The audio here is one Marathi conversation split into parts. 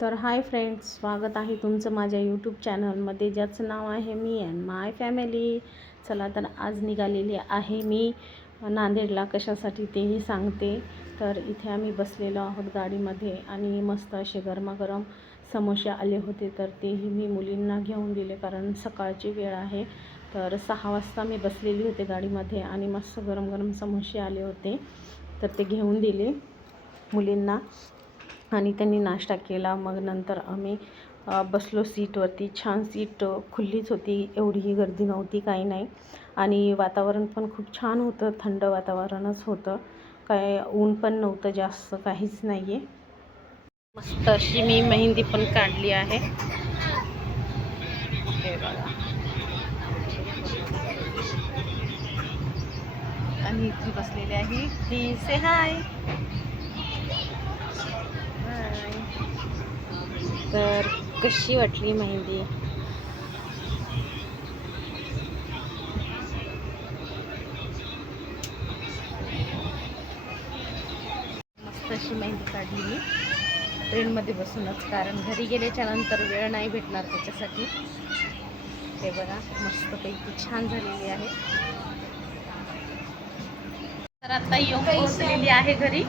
तर हाय फ्रेंड्स, स्वागत आहे तुमचं माझ्या यूट्यूब चॅनलमध्ये, ज्याचं नाव आहे मी अँड माय फॅमिली. चला तर आज निघालेली आहे मी नांदेडला. कशासाठी तेही सांगते. तर इथे आम्ही बसलेलो आहोत गाडीमध्ये आणि मस्त असे गरमागरम समोसे आले होते, तर तेही मी मुलींना घेऊन दिले कारण सकाळची वेळ आहे. तर 6 वाजता मी बसलेली होते गाडीमध्ये आणि मस्त गरम गरम समोसे आले होते, तर ते घेऊन दिले मुलींना आणि त्यांनी नाश्ता केला. मग नंतर आम्ही बसलो सीटवरती. छान सीट खुल्लीच होती, एवढीही गर्दी नव्हती, काही नाही. आणि वातावरण पण खूप छान होतं, थंड वातावरणच होतं, काय ऊन पण नव्हतं जास्त, काहीच नाही आहे. मस्त अशी मी मेहंदी पण काढली आहे, हे बघा. आणि इथे बसलेली आहे ती. से हाय. तर कशी वाटली मेहंदी? मस्त अशी मेहंदी काढली मी ट्रेनमध्ये बसूनच, कारण घरी गेल्याच्या नंतर वेळ नाही भेटणार त्याच्यासाठी. हे बघा, मस्तपैकी छान झालेली आहे. तर आता येऊन पोहोचलेली आहे घरी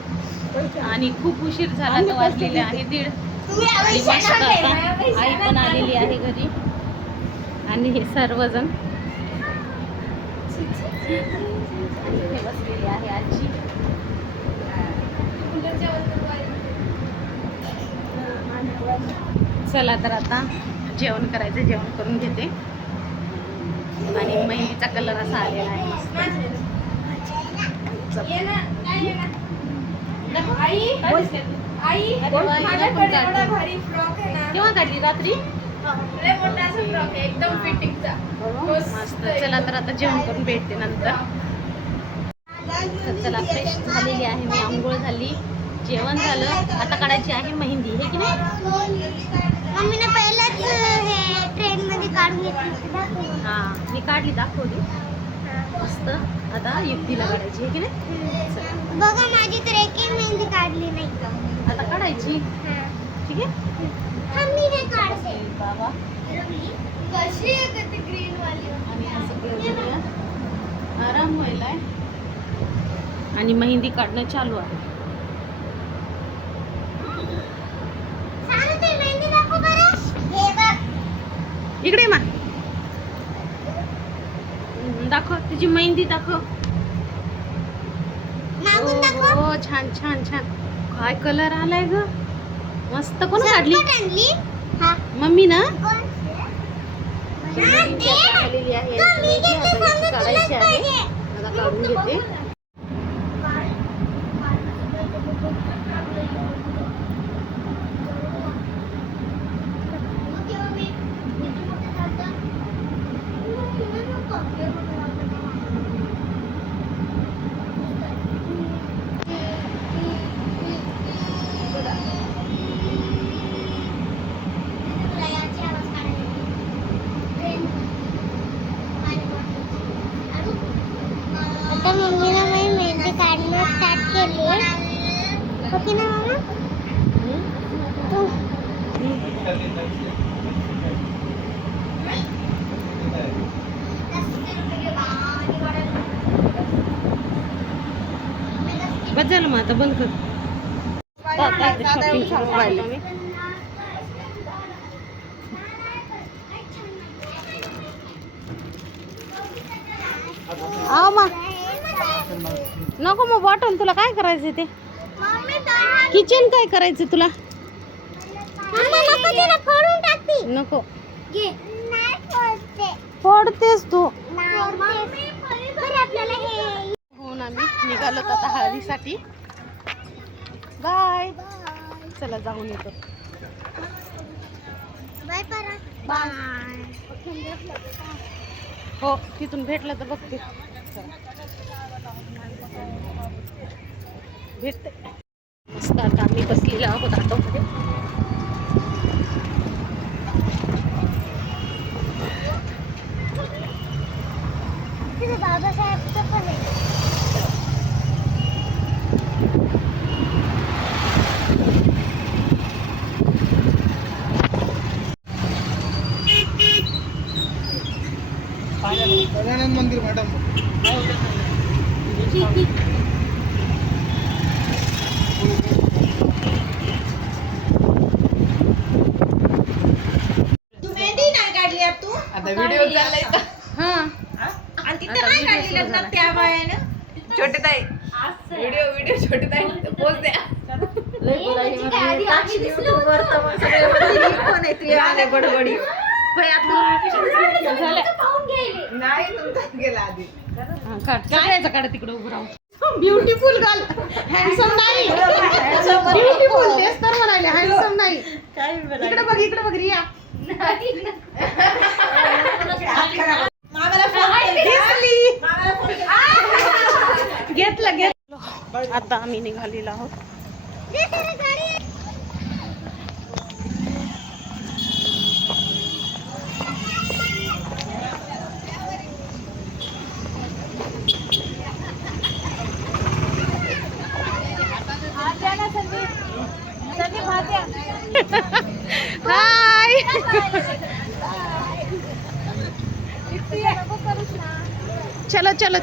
आणि खूप उशीर झाला, तर वाजलेले आहे 1:30. आणि मस्त आता आई पण आलेली आहे घरी आणि हे सर्वजण इथे बसलेली आहे आजी. चला तर आता जेवण करायचं, जेवण करून घेते. आणि मेहंदीचा कलर असा आलेला आहे मस्त. केव्हा काढली? रात्री. एकदम फिटिंगचा मस्त. चला तर आता जेवण करून भेटते नंतर. तर चला, फ्रेश झालेली आहे मी, आंघोळ झाली, जेवण झालं, आता काढायची आहे मेहंदी, हे की नाही? मम्मीने पहिलेच हे ट्रेन मध्ये काढून घेतली. हां, मी काढली, दाखवली मस्त. आता युक्तीला काढायची, हे की नाही? बघा, माझी तर एकही मेहंदी काढली नाही. आता काढायची, ठीक आहे. मी हे काढते बाबा. कशी आहे ती ग्रीन वाली? आणि असं करूया, आराम व्हायलाय आणि मेहंदी काढणं चालू आहे. सांगते, मेहंदी दाखव बरं. हे बघ, इकडे मा दाखव, तुझी मेहंदी दाखव. मागून दाखव. हो, छान छान छान. काय कलर आलाय ग, मस्त. कोण काढली? आणली? हा, मम्मी ना. काढायची आहे, आता काढून घेते. आता मम्मीला मी मेहंदी काढणं स्टार्ट केली. ओके ना मामा? तू बस झालं मग, आता बंद कर. शॉपिंग करून राहिलो मी. नको मग बॉटल, तुला काय करायचं ते? किचन काय करायचं तुला? नको, फोडतेस तू. हो ना, मी निघालो आता हळदीसाठी. बाय. चला जाऊन येतो. बाय. हो, तिथून भेटलं तर बघते. भेटते मस्त. आता आम्ही बसलेलो आहोत ऑटोमध्ये. बाबासाहेबचं पण आहे. हनुमान मंदिर भाटन. मेहंदी नाही काढली अब तू आता व्हिडिओ चाललाय का? आणि तिथं नाही काढली लग्नात त्या बायानं. छोटे ताई व्हिडिओ छोटे ताई पोच द्या. कोण आहे ती आले बडबडी नाही तुमचा गेला आधी. काढ तिकडे उभं राहू. ब्युटिफुल गर्ल, हँडसम नाही. ब्युटिफुल तेच तर म्हणाले, हँडसम नाही. इकडे बघ रिया. मामाला फोन घेतलं. आता आम्ही निघालेलो आहोत. हाय. चलो चला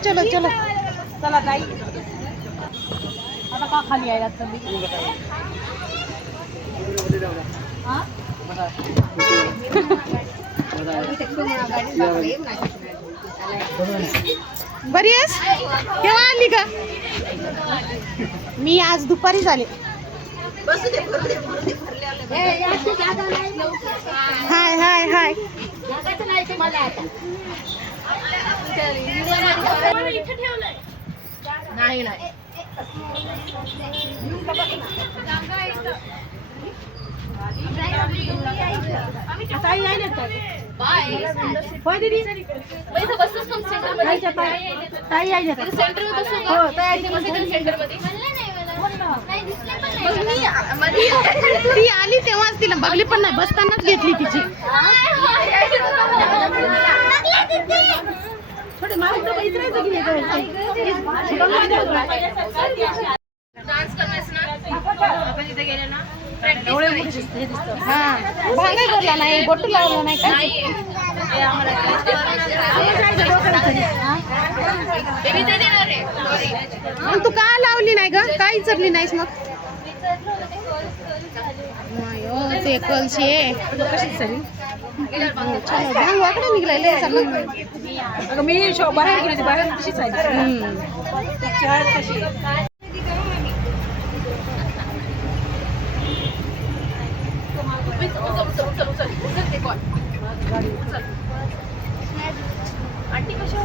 ताई. आता का खाली यायला चालली? बरी आहेस? केव्हा आली का? मी आज दुपारी झाले. हाय हाय हाय. नाही ताई आहे ना होय दीदी. ताई आहे ना हो ती आली तेव्हाच तिला बघली पण नाही, बसतानाच घेतली तिची. डान्स करायचं ना आपण तिथे गेले ना हा भांगा करला नाही, बोट लावला नाही का? मग तू का लावली नाही ग? का विचारली नाहीस मग? नाही हो, ते कलशी आहे. भांग वाकडे निघलाय मी बाहेर गेली बाहेर कशीच आंटी कशा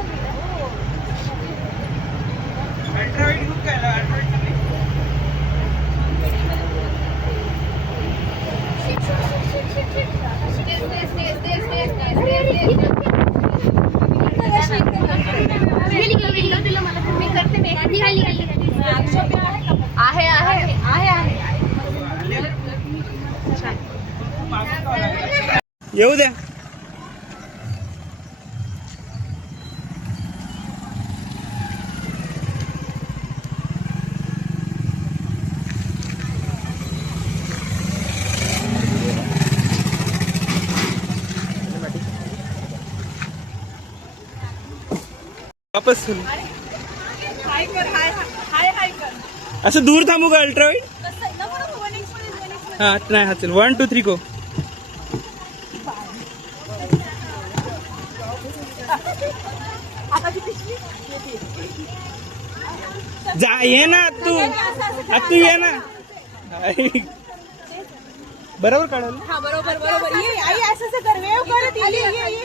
येऊ द्या. वापस असं दूर थांबू का अल्ट्रावाईड? हा नाही हा चल 1 2 3 गो. जा ये ना तू ये ना. बरोबर काढाल. हा बरोबर बरोबर ये आई असं कर वेव करत ये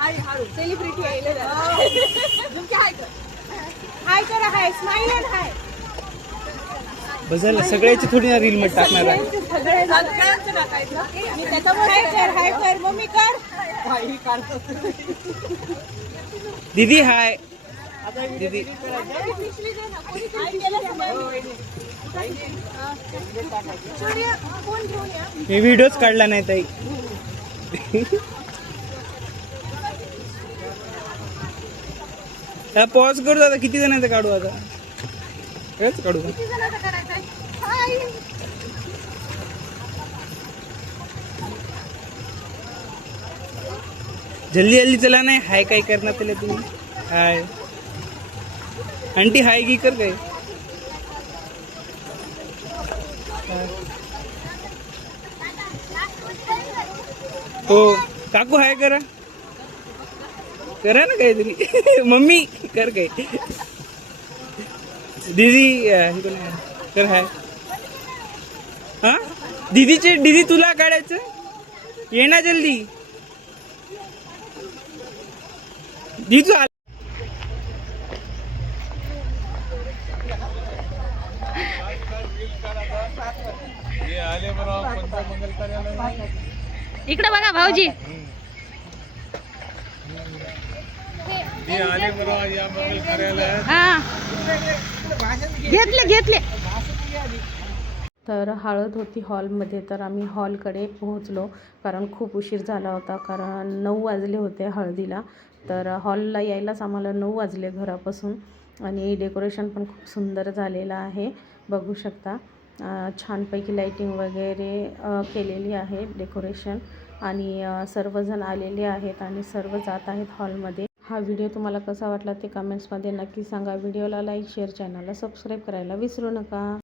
हाय हाय सेलिब्रिटी आहे तुमचे हाय कर हाय स्माइल अँड हाय. बस झालं, सगळ्याची थोडी ना रील मध्ये टाकणार आहे. सगळे सगळ्यांचं टाकायचं. मी त्याच्यावर हाय कर मम्मी कर हाय काढतो. दीदी हाय. दीदी मी व्हिडिओच काढला नाही ताई. पॉज करू दादा. किती जणांचं काढू आता? हेच काढू का? जल्दी जल्दी चला नाही हाय काय करणार त्याला तुम्ही. हाय आंटी हाय की कर काय हो काकू हाय करा करा ना काहीतरी मम्मी कर काय दीदी हे कोण आहे? कर हाय हा दीदी तुला काढायचं ये ना जल्दी दीदी तू इकडे बघा भाऊजी. हा घेतले. तर हळद होती हॉलमध्ये, तर आम्ही हॉलकडे पोहोचलो कारण खूप उशीर झाला होता, कारण 9 वाजले होते हळदीला. तर हॉलला यायलाच आम्हाला 9 वाजले घरापासून. आणि डेकोरेशन पण खूप सुंदर झालेलं आहे, बघू शकता. छानपैकी लाईटिंग वगैरे केलेली आहे डेकोरेशन. आणि सर्वजण आलेले आहेत आणि सर्व जात आहेत हॉलमध्ये. हा व्हिडिओ तुम्हाला कसा वाटला ते कमेंट्समध्ये नक्की सांगा. व्हिडिओला लाईक शेअर, चॅनलला सबस्क्राईब करायला विसरू नका.